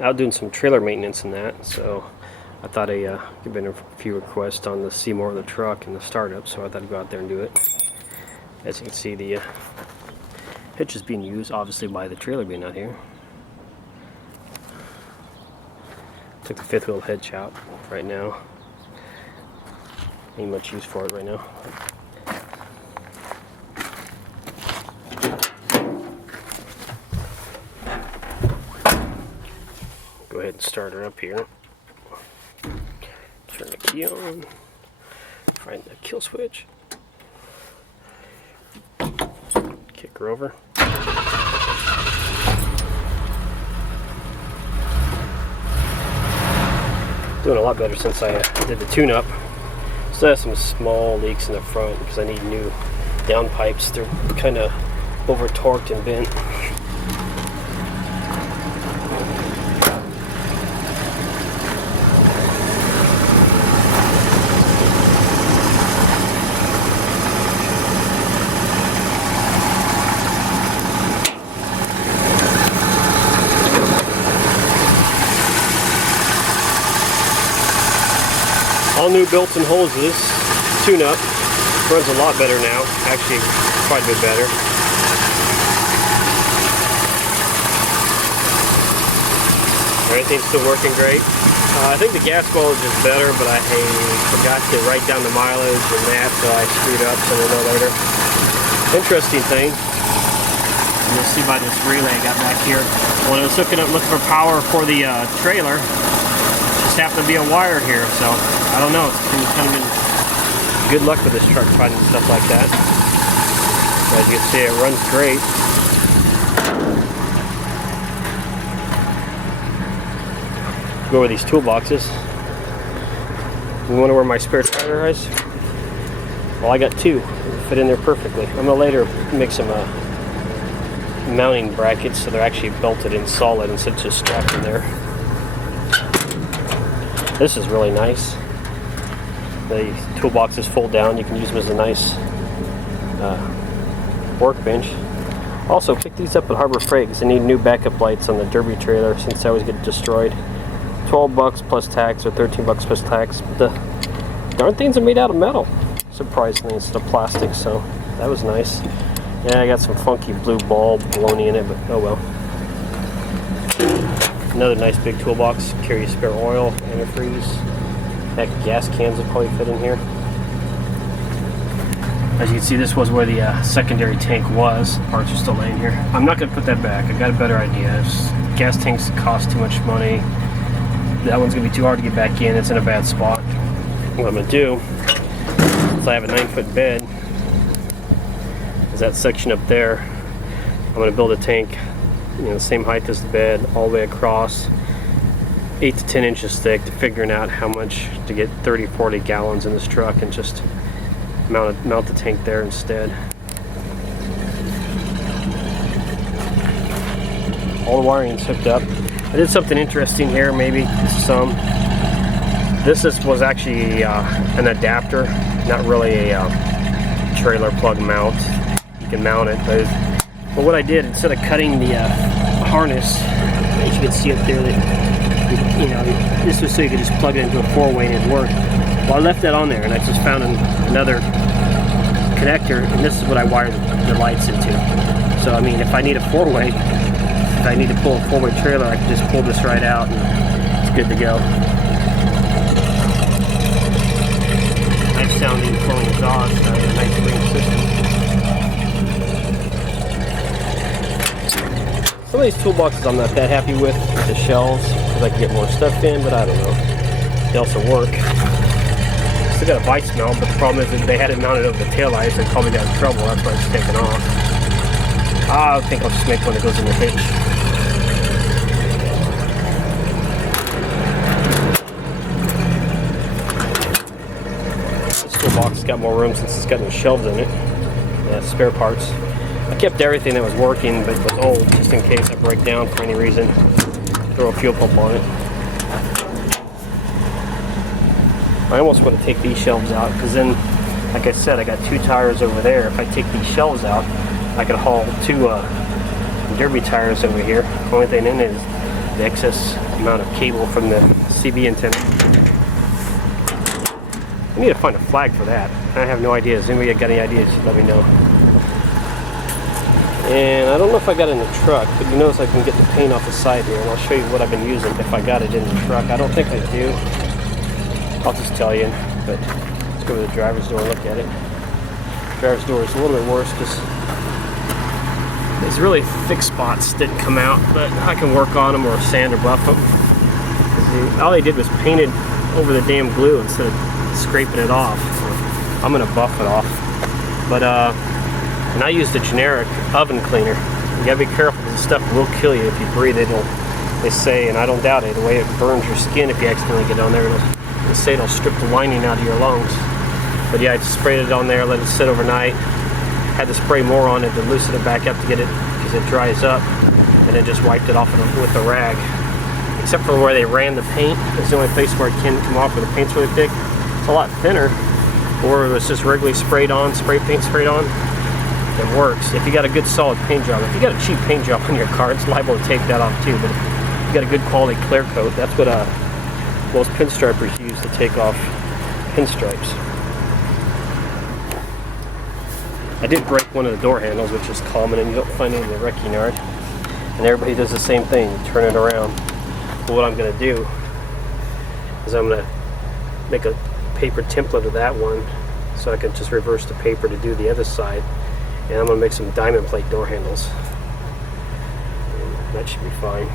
out doing some trailer maintenance and that, so I thought there'd been a few requests on the see more of the truck and the startup, so I thought I'd go out there and do it. As you can see, the hitch is being used, obviously, by the trailer being out here. Took the fifth wheel hitch out right now. Ain't much use for it right now. Go ahead and start her up here. Turn the key on. Find the kill switch. Kick her over. Doing a lot better since I did the tune-up. Still have some small leaks in the front because I need new down pipes. They're kind of over torqued and bent. All new built-in hoses, tune-up, runs a lot better now, actually quite a bit better. Everything's still working great. I think the gas mileage is better, but I forgot to write down the mileage and that, so I screwed up, so we'll know later. Interesting thing, you'll see by this relay I got back here, when I was looking for power for the trailer, just happened to be a wire here, so I don't know. It's kind of been good luck with this truck finding stuff like that. As you can see, it runs great. Go over these toolboxes. You wonder where my spare trailer is? Well, I got two. They fit in there perfectly. I'm gonna later make some mounting brackets so they're actually belted in solid instead of just strapped in there. This is really nice. The toolboxes fold down. You can use them as a nice workbench. Also, pick these up at Harbor Freight because I need new backup lights on the Derby trailer since I always get destroyed. $12 plus tax or $13 plus tax. But the darn things are made out of metal, surprisingly, instead of plastic. So that was nice. Yeah, I got some funky blue ball baloney in it, but oh well. Another nice big toolbox. Carry spare oil, antifreeze. Heck, gas cans will probably fit in here. As you can see, this was where the secondary tank was. Parts are still laying here. I'm not going to put that back. I got a better idea. Gas tanks cost too much money. That one's going to be too hard to get back in. It's in a bad spot. What I'm going to do is I have a 9-foot bed. There's that section up there. I'm going to build a tank, the same height as the bed, all the way across, 8 to 10 inches thick, to figuring out how much to get 30-40 gallons in this truck and just mount the tank there instead. All the wiring's hooked up. I did something interesting here, maybe some. This was actually an adapter, not really a trailer plug mount. You can mount it, but what I did, instead of cutting the harness, as you can see up there, this was so you could just plug it into a 4-way and it'd work. Well, I left that on there, and I just found another connector, and this is what I wired the lights into. So, I mean, if I need a 4-way, if I need to pull a 4-way trailer, I can just pull this right out, and it's good to go. Nice sounding flowing exhaust, a nice ring system. Some of these toolboxes I'm not that happy with the shelves, because I can get more stuff in, but I don't know. They also work. Still got a vice mount, but the problem is that they had it mounted over the taillights and probably got in trouble. That's why it's taken off. I think I'll just make one that goes in the hitch. This toolbox has got more room since it's got no shelves in it. Yeah, spare parts. I kept everything that was working, but it was old, just in case I break down for any reason. Throw a fuel pump on it. I almost want to take these shelves out, because then, like I said, I got 2 tires over there. If I take these shelves out, I could haul 2 Derby tires over here. The only thing in it is the excess amount of cable from the CB antenna. I need to find a flag for that. I have no ideas. Anybody got any ideas? Let me know. And I don't know if I got it in the truck, but you notice I can get the paint off the side here, and I'll show you what I've been using if I got it in the truck. I don't think I do. I'll just tell you, but let's go to the driver's door and look at it. Driver's door is a little bit worse because these really thick spots didn't come out, but I can work on them or sand or buff them. All they did was paint it over the damn glue instead of scraping it off. I'm gonna buff it off, but and I used a generic oven cleaner. You gotta be careful because this stuff will kill you if you breathe it. They say, and I don't doubt it, the way it burns your skin if you accidentally get on there, they say it'll strip the lining out of your lungs. But yeah, I just sprayed it on there, let it sit overnight. Had to spray more on it to loosen it back up to get it, because it dries up, and then just wiped it off with a rag. Except for where they ran the paint, it's the only place where it can come off where the paint's really thick. It's a lot thinner, or it was just regularly sprayed on, spray paint sprayed on. It works. If you got a good solid paint job, if you got a cheap paint job on your car, it's liable to take that off too. But if you got a good quality clear coat, that's what most pinstripers use to take off pinstripes. I did break one of the door handles, which is common, and you don't find it in the wrecking yard. And everybody does the same thing, you turn it around. But what I'm going to do is I'm going to make a paper template of that one, so I can just reverse the paper to do the other side. And I'm going to make some diamond plate door handles. And that should be fine.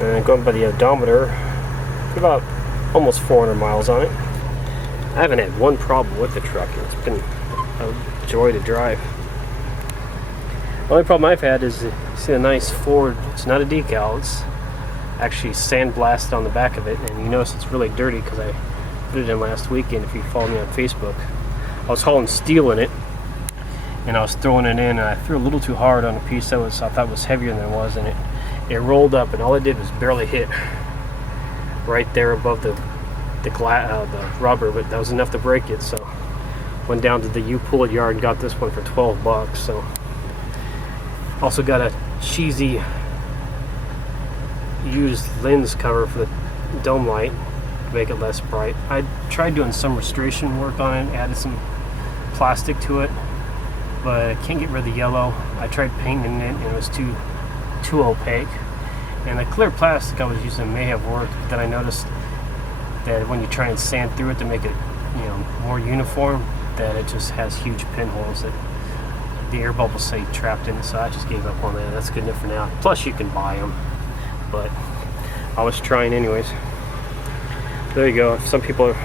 And going by the odometer, about almost 400 miles on it. I haven't had one problem with the truck. It's been a joy to drive. The only problem I've had is, you see a nice Ford, it's not a decal, it's actually sandblasted on the back of it, and you notice it's really dirty because I put it in last weekend. If you follow me on Facebook, I was hauling steel in it, and I was throwing it in, and I threw a little too hard on a piece that I thought was heavier than it was, and it rolled up, and all it did was barely hit right there above the rubber, but that was enough to break it. So went down to the U-Pull-It yard and got this one for 12 bucks. So also got a cheesy used lens cover for the dome light to make it less bright. I tried doing some restoration work on it, added some plastic to it, but I can't get rid of the yellow. I tried painting it and it was too opaque, and the clear plastic I was using may have worked, but then I noticed that when you try and sand through it to make it, more uniform, that it just has huge pinholes that the air bubbles say trapped in it. So I just gave up on that. That's good enough for now. Plus you can buy them, but I was trying anyways. There you go. Some people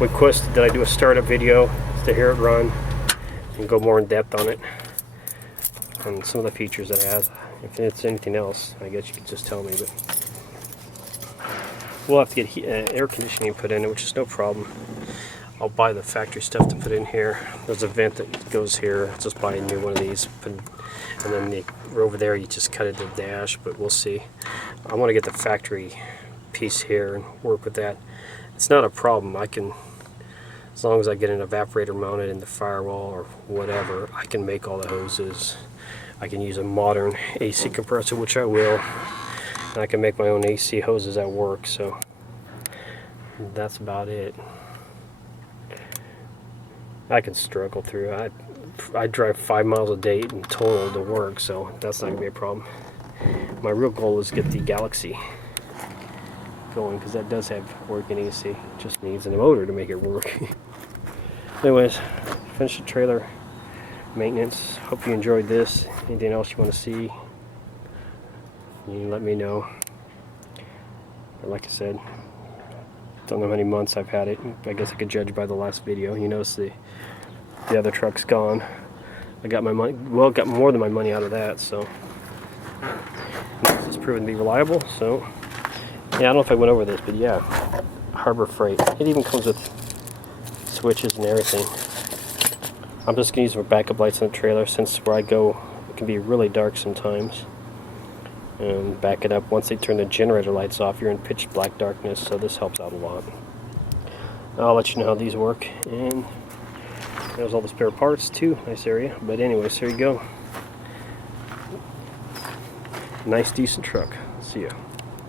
requested that I do a startup video to hear it run and go more in depth on it and some of the features that it has. If it's anything else, I guess you could just tell me, but we'll have to get air conditioning put in it, which is no problem. I'll buy the factory stuff to put in here. There's a vent that goes here. I'll just buy a new one of these. And then over there, you just cut it to the dash, but we'll see. I want to get the factory piece here and work with that. It's not a problem. I can, as long as I get an evaporator mounted in the firewall or whatever, I can make all the hoses. I can use a modern AC compressor, which I will. And I can make my own AC hoses at work, so that's about it. I can struggle through. I drive 5 miles a day in total to work, so that's not gonna be a problem. My real goal is to get the Galaxy going, because that does have working AC. It just needs a motor to make it work. Anyways, finish the trailer maintenance. Hope you enjoyed this. Anything else you want to see, you let me know. But like I said, don't know how many months I've had it. I guess I could judge by the last video. You notice the other truck's gone. I got my money, well, got more than my money out of that, so this is proven to be reliable. So yeah, I don't know if I went over this, but yeah, Harbor Freight. It even comes with switches and everything. I'm just gonna use my backup lights on the trailer, since where I go it can be really dark sometimes. And back it up. Once they turn the generator lights off, you're in pitch black darkness, so this helps out a lot. I'll let you know how these work. And there's all the spare parts too. Nice area. But anyways, here you go. Nice, decent truck. See ya.